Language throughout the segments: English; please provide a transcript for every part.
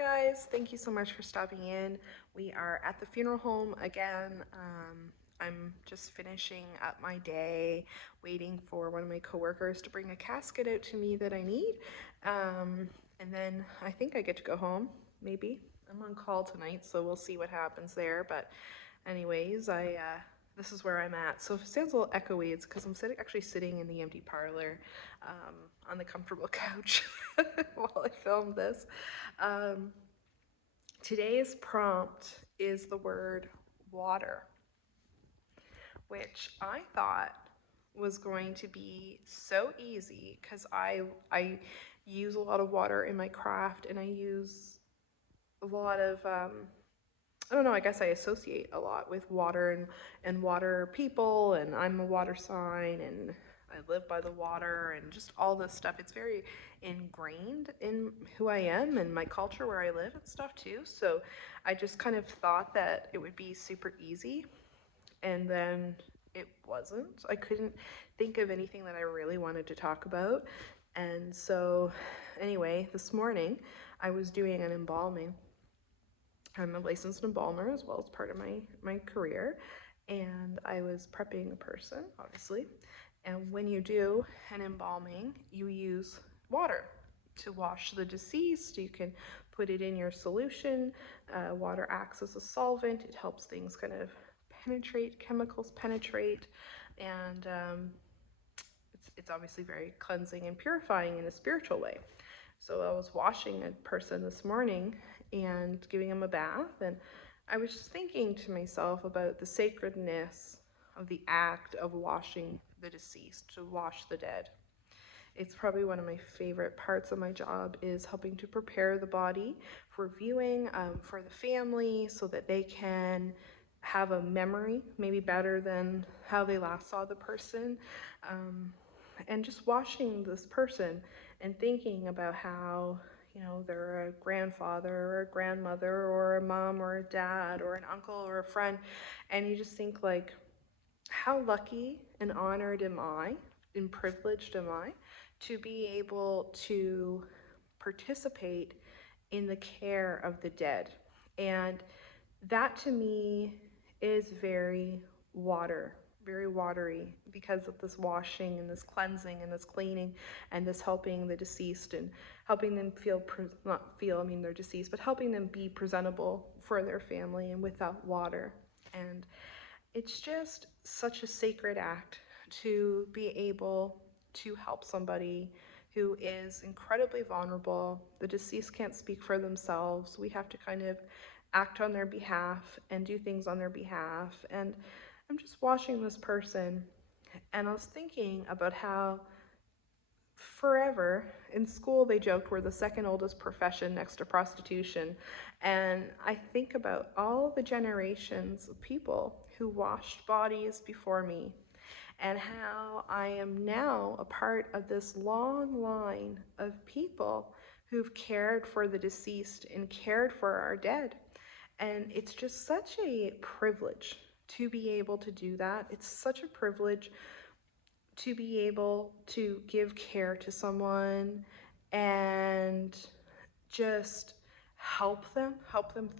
guys, thank you so much for stopping in. We are at the funeral home again. I'm just finishing up my day, waiting for one of my coworkers to bring a casket out to me that I need. And then I think I get to go home, maybe. I'm on call tonight, so we'll see what happens there. But anyways, this is where I'm at. So if it sounds a little echoey, it's because I'm actually sitting in the empty parlor on the comfortable couch while I film this. Um, Today's prompt is the word water, which I thought was going to be so easy because I use a lot of water in my craft, and I use a lot of I don't know, I guess I associate a lot with water and water people, and I'm a water sign, and I live by the water, and just all this stuff. It's very ingrained in who I am and my culture where I live and stuff too. So I just kind of thought that it would be super easy, and then it wasn't. I couldn't think of anything that I really wanted to talk about. And so, anyway, this morning I was doing an embalming. I'm a licensed embalmer as well as part of my career, and I was prepping a person, obviously. And when you do an embalming, you use water to wash the deceased. You can put it in your solution. Water acts as a solvent. It helps things kind of penetrate, chemicals penetrate, and it's obviously very cleansing and purifying in a spiritual way. So I was washing a person this morning and giving him a bath, and I was just thinking to myself about the sacredness of the act of washing the deceased, to wash the dead. It's probably one of my favorite parts of my job is helping to prepare the body for viewing for the family so that they can have a memory, maybe better than how they last saw the person. Um, and just watching this person and thinking about how, they're a grandfather or a grandmother or a mom or a dad or an uncle or a friend. And you just think, like, how lucky and honored am I and privileged am I to be able to participate in the care of the dead. And that to me is very watery because of this washing and this cleansing and this cleaning and this helping the deceased and helping them not feel, I mean, they're deceased, but helping them be presentable for their family and without water. And it's just such a sacred act to be able to help somebody who is incredibly vulnerable. The deceased can't speak for themselves. We have to kind of act on their behalf and do things on their behalf. And I'm just watching this person, and I was thinking about how forever in school they joked we're the second oldest profession next to prostitution. And I think about all the generations of people who washed bodies before me, and how I am now a part of this long line of people who've cared for the deceased and cared for our dead. And it's just such a privilege to be able to do that. It's such a privilege to be able to give care to someone and just help them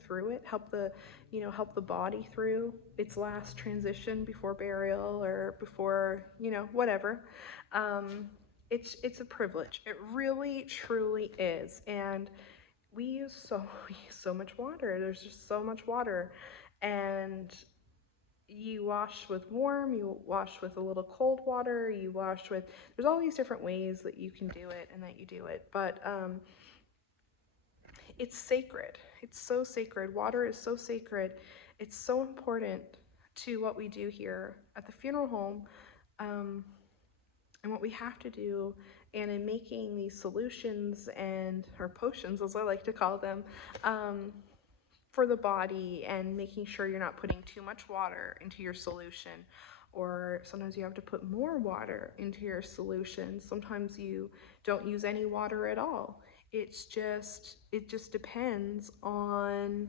through it, help the body through its last transition before burial or before, whatever. It's a privilege. It really truly is. And we use so much water. There's just so much water. And you wash with warm, you wash with a little cold water, you wash with, there's all these different ways that you can do it and that you do it. But it's sacred. It's so sacred. Water is so sacred. It's so important to what we do here at the funeral home, and what we have to do. And in making these solutions and, or potions, as I like to call them, for the body, and making sure you're not putting too much water into your solution, or sometimes you have to put more water into your solution. Sometimes you don't use any water at all. It just depends on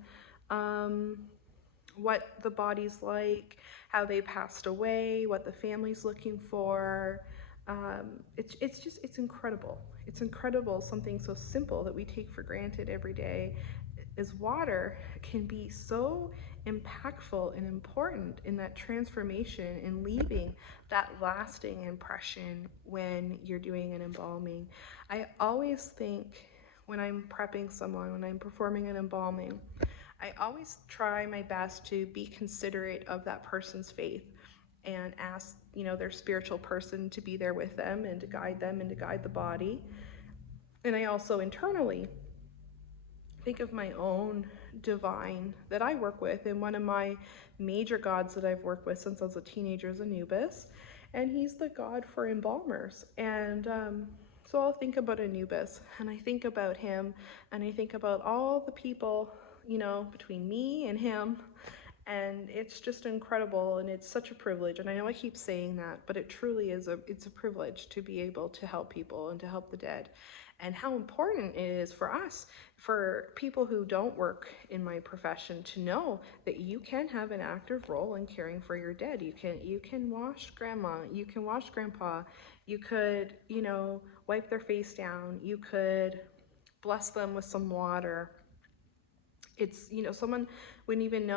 what the body's like, how they passed away, what the family's looking for. It's incredible. It's incredible, something so simple that we take for granted every day as water can be so impactful and important in that transformation and leaving that lasting impression when you're doing an embalming. I always think when I'm prepping someone, when I'm performing an embalming, I always try my best to be considerate of that person's faith and ask, their spiritual person to be there with them and to guide them and to guide the body. And I also internally think of my own divine that I work with, and one of my major gods that I've worked with since I was a teenager is Anubis, and he's the god for embalmers. And so I'll think about Anubis, and I think about him, and I think about all the people, between me and him, and it's just incredible, and it's such a privilege. And I know I keep saying that, but it truly is it's a privilege to be able to help people and to help the dead. And how important it is for us, for people who don't work in my profession, to know that you can have an active role in caring for your dead. You can wash grandma, you can wash grandpa, you could, wipe their face down, you could bless them with some water. It's, someone wouldn't even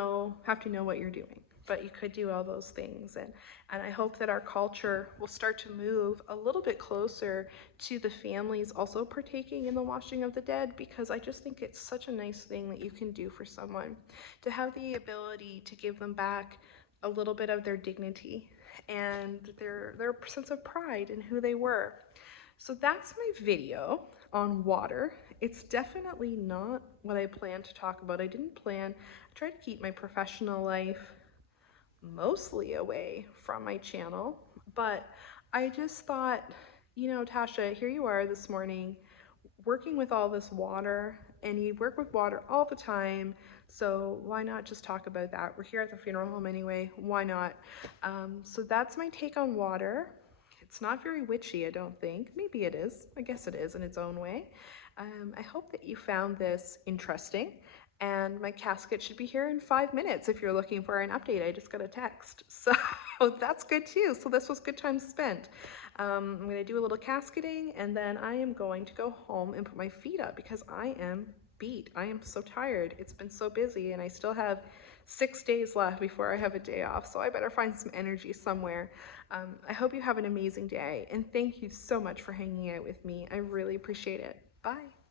have to know what you're doing, but you could do all those things. And I hope that our culture will start to move a little bit closer to the families also partaking in the washing of the dead, because I just think it's such a nice thing that you can do for someone, to have the ability to give them back a little bit of their dignity and their sense of pride in who they were. So that's my video on water. It's definitely not what I planned to talk about. I tried to keep my professional life mostly away from my channel, but I just thought, Tasha, here you are this morning working with all this water, and you work with water all the time, so why not just talk about that? We're here at the funeral home anyway, why not? So that's my take on water. It's not very witchy, I don't think. Maybe it is. I guess it is in its own way. I hope that you found this interesting, and my casket should be here in 5 minutes if you're looking for an update. I just got a text, so that's good too. So this was good time spent. I'm going to do a little casketing, and then I am going to go home and put my feet up because I am beat. I am so tired. It's been so busy, and I still have 6 days left before I have a day off, so I better find some energy somewhere. I hope you have an amazing day, and thank you so much for hanging out with me. I really appreciate it. Bye.